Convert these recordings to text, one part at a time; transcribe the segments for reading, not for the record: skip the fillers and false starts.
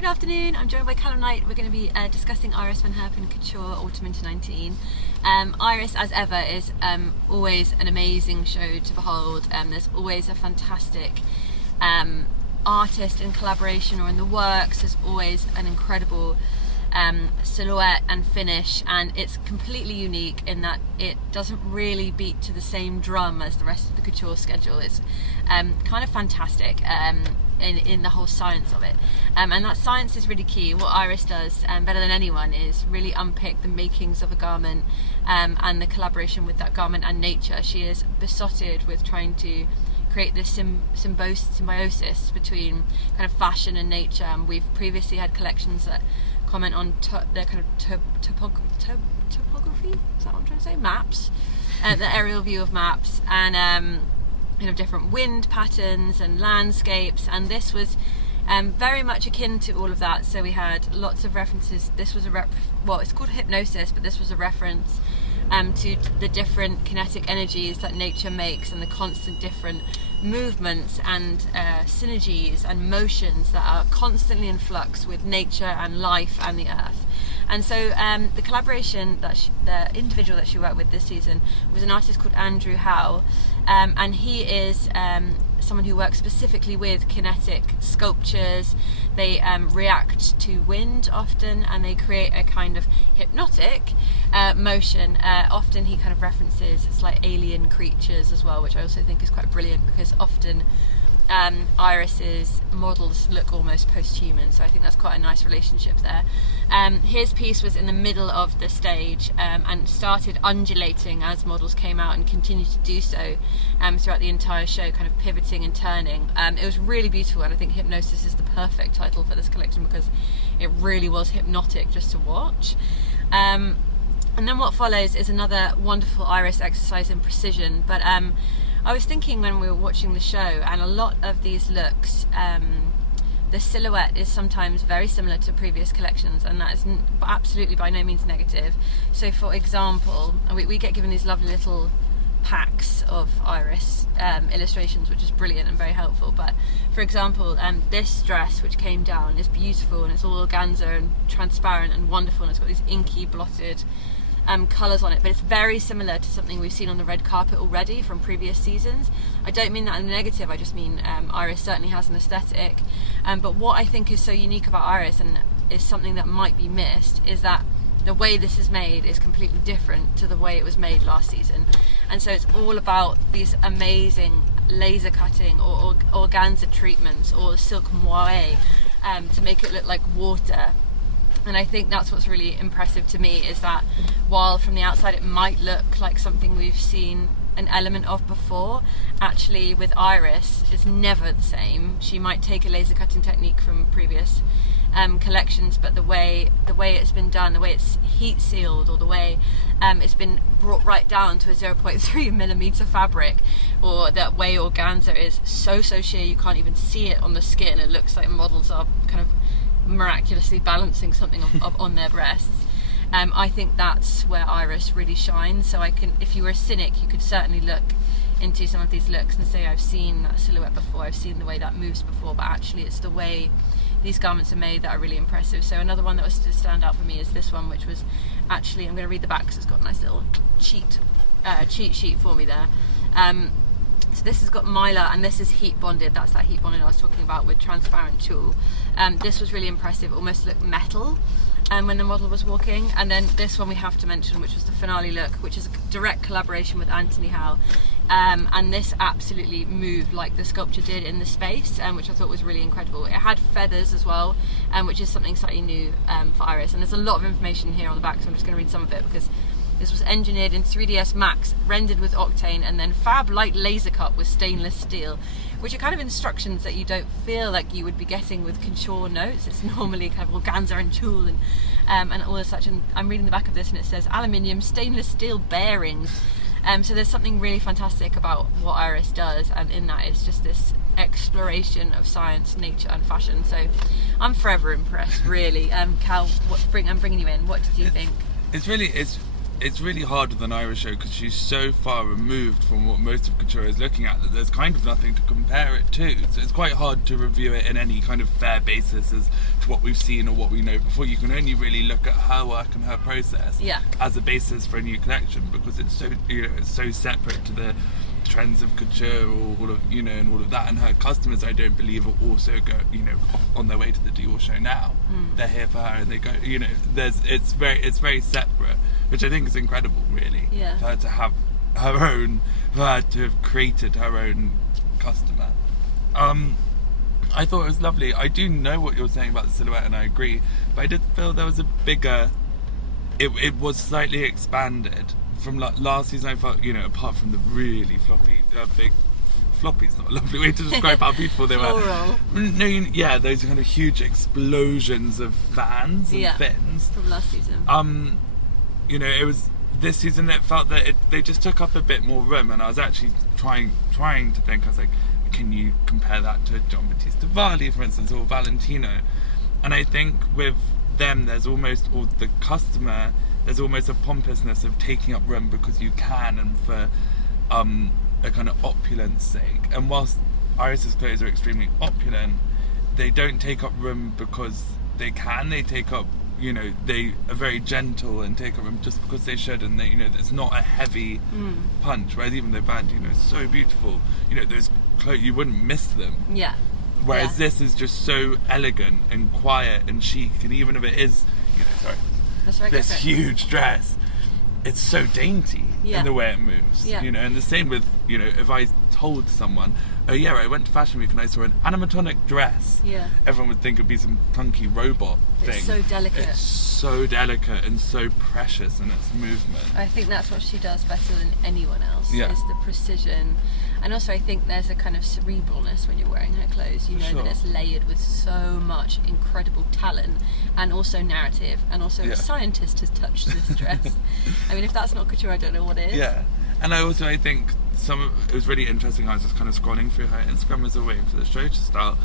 Good afternoon, I'm joined by Calum Knight. We're going to be discussing Iris van Herpen Couture Autumn Winter 19. Iris, as ever, is always an amazing show to behold. There's always a fantastic artist in collaboration or in the works. There's always an incredible silhouette and finish, and it's completely unique in that it doesn't really beat to the same drum as the rest of the couture schedule. It's kind of fantastic in the whole science of it, and that science is really key. What Iris does better than anyone is really unpick the makings of a garment and the collaboration with that garment and nature. She is besotted with trying to create this symbiosis between kind of fashion and nature. And we've previously had collections that comment on their kind of topography, is that what I'm trying to say? Maps, the aerial view of maps, and different wind patterns and landscapes, and this was very much akin to all of that. So we had lots of references. This was it's called hypnosis, but this was a reference to the different kinetic energies that nature makes and the constant different movements and synergies and motions that are constantly in flux with nature and life and the earth. And so the collaboration the individual that she worked with this season was an artist called Anthony Howe, and he is someone who works specifically with kinetic sculptures. They react to wind often, and they create a kind of hypnotic motion. Often he kind of references it's like alien creatures as well, which I also think is quite brilliant, because often Iris's models look almost post-human, so I think that's quite a nice relationship there. His piece was in the middle of the stage and started undulating as models came out, and continued to do so throughout the entire show, kind of pivoting and turning. It was really beautiful, and I think Hypnosis is the perfect title for this collection because it really was hypnotic just to watch. And then what follows is another wonderful Iris exercise in precision, but I was thinking when we were watching the show, and a lot of these looks, the silhouette is sometimes very similar to previous collections, and that is absolutely by no means negative. So for example, we get given these lovely little packs of Iris illustrations, which is brilliant and very helpful. But for example, this dress which came down is beautiful, and it's all organza and transparent and wonderful, and it's got these inky blotted colours on it, but it's very similar to something we've seen on the red carpet already from previous seasons. I don't mean that in a negative, I just mean Iris certainly has an aesthetic, but what I think is so unique about Iris, and is something that might be missed, is that the way this is made is completely different to the way it was made last season. And so it's all about these amazing laser cutting or organza treatments or silk moire to make it look like water. And I think that's what's really impressive to me, is that while from the outside it might look like something we've seen an element of before, actually with Iris it's never the same. She might take a laser cutting technique from previous collections, but the way it's been done, the way it's heat sealed, or the way it's been brought right down to a 0.3mm fabric, or that way organza is so sheer you can't even see it on the skin. It looks like models are kind of miraculously balancing something on their breasts. I think that's where Iris really shines. So if you were a cynic, you could certainly look into some of these looks and say, I've seen that silhouette before, I've seen the way that moves before, but actually it's the way these garments are made that are really impressive. So another one that was to stand out for me is this one, which was actually, I'm going to read the back because it's got a nice little cheat sheet for me there. So this has got mylar, and this is heat bonded. That's that heat bonded I was talking about with transparent tulle. This was really impressive, almost looked metal when the model was walking. And then this one we have to mention, which was the finale look, which is a direct collaboration with Anthony Howe. And this absolutely moved like the sculpture did in the space, which I thought was really incredible. It had feathers as well, which is something slightly new for Iris. And there's a lot of information here on the back, so I'm just going to read some of it, because this was engineered in 3ds Max, rendered with Octane, and then fab light laser cut with stainless steel, which are kind of instructions that you don't feel like you would be getting with couture notes. It's normally kind of organza and tulle and all of such. And I'm reading the back of this, and it says aluminium stainless steel bearings. So there's something really fantastic about what Iris does, and in that it's just this exploration of science, nature and fashion. So I'm forever impressed, really. Cal, I'm bringing you in. What did you think? It's it's really hard with an Irish show because she's so far removed from what most of couture is looking at that there's kind of nothing to compare it to. So it's quite hard to review it in any kind of fair basis as to what we've seen or what we know before. You can only really look at her work and her process as a basis for a new collection, because it's so, you know, it's so separate to the trends of couture or all of, you know, and all of that. And her customers, I don't believe, will also go, you know, on their way to the Dior show now. They're here for her and they go, you know, it's very separate, which I think is incredible, really. Yeah. For her to have her own, for her to have created her own customer. I thought it was lovely. I do know what you're saying about the silhouette, and I agree, but I did feel there was a bigger, it was slightly expanded. From last season, I felt, you know, apart from the really floppy, big, floppy's not a lovely way to describe how beautiful they were. No, yeah, those kind of huge explosions of fans and fins. From last season. You know, it was, this season it felt that they just took up a bit more room, and I was actually trying to think, I was like, can you compare that to John Battista Valli, for instance, or Valentino? And I think with them, there's almost, or the customer, there's almost a pompousness of taking up room because you can, and for a kind of opulence sake. And whilst Iris's clothes are extremely opulent, they don't take up room because they can. They take up, you know, they are very gentle and take up room just because they should, and they, you know, it's not a heavy punch. Whereas even though Valentino is so beautiful, you know, those clothes, you wouldn't miss them. Yeah. Whereas this is just so elegant and quiet and chic, and even if it is, you know, this huge dress, it's so dainty in the way it moves, you know. And the same with, you know, if I told someone, oh yeah, I went to Fashion Week and I saw an animatronic dress, everyone would think it'd be some clunky robot thing. It's so delicate. It's so delicate and so precious in its movement. I think that's what she does better than anyone else, is the precision. And also I think there's a kind of cerebralness when you're wearing her clothes. You know that it's layered with so much incredible talent and also narrative, and also a scientist has touched this dress. I mean, if that's not couture, I don't know what is. Yeah. And I think it was really interesting. I was just kind of scrolling through her Instagram as I was waiting for the show to start,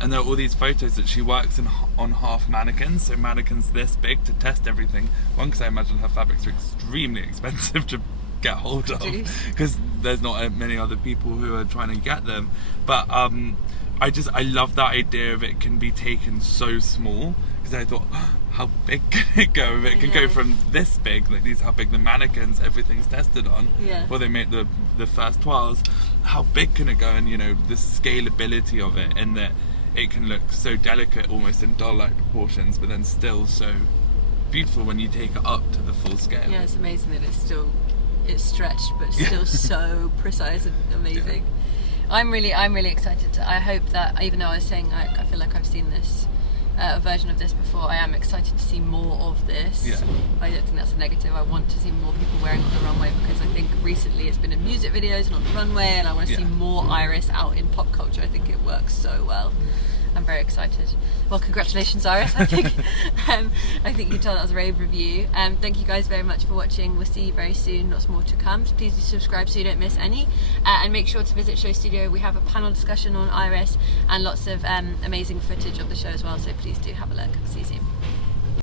and there are all these photos that she works on half mannequins, so mannequins this big to test everything. One, because I imagine her fabrics are extremely expensive to get hold of, because there's not many other people who are trying to get them. But I love that idea of it can be taken so small, because I thought, how big can it go? If it can go from this big, like these, how big the mannequins, everything's tested on, before they make the first toiles, how big can it go? And, you know, the scalability of it, in that it can look so delicate, almost in doll-like proportions, but then still so beautiful when you take it up to the full scale. Yeah, it's amazing that it's stretched, but still so precise and amazing. I'm really excited. I hope that, even though I was saying I feel like I've seen this a version of this before, I am excited to see more of this. I don't think that's a negative. I want to see more people wearing it on the runway, because I think recently it's been in music videos and on the runway, and I want to see more Iris out in pop culture. I think it works so well. I'm very excited. Well, congratulations, Iris. I think you can tell that was a rave review. Thank you guys very much for watching. We'll see you very soon. Lots more to come. So please do subscribe so you don't miss any. And make sure to visit Show Studio. We have a panel discussion on Iris and lots of amazing footage of the show as well. So please do have a look. See you soon.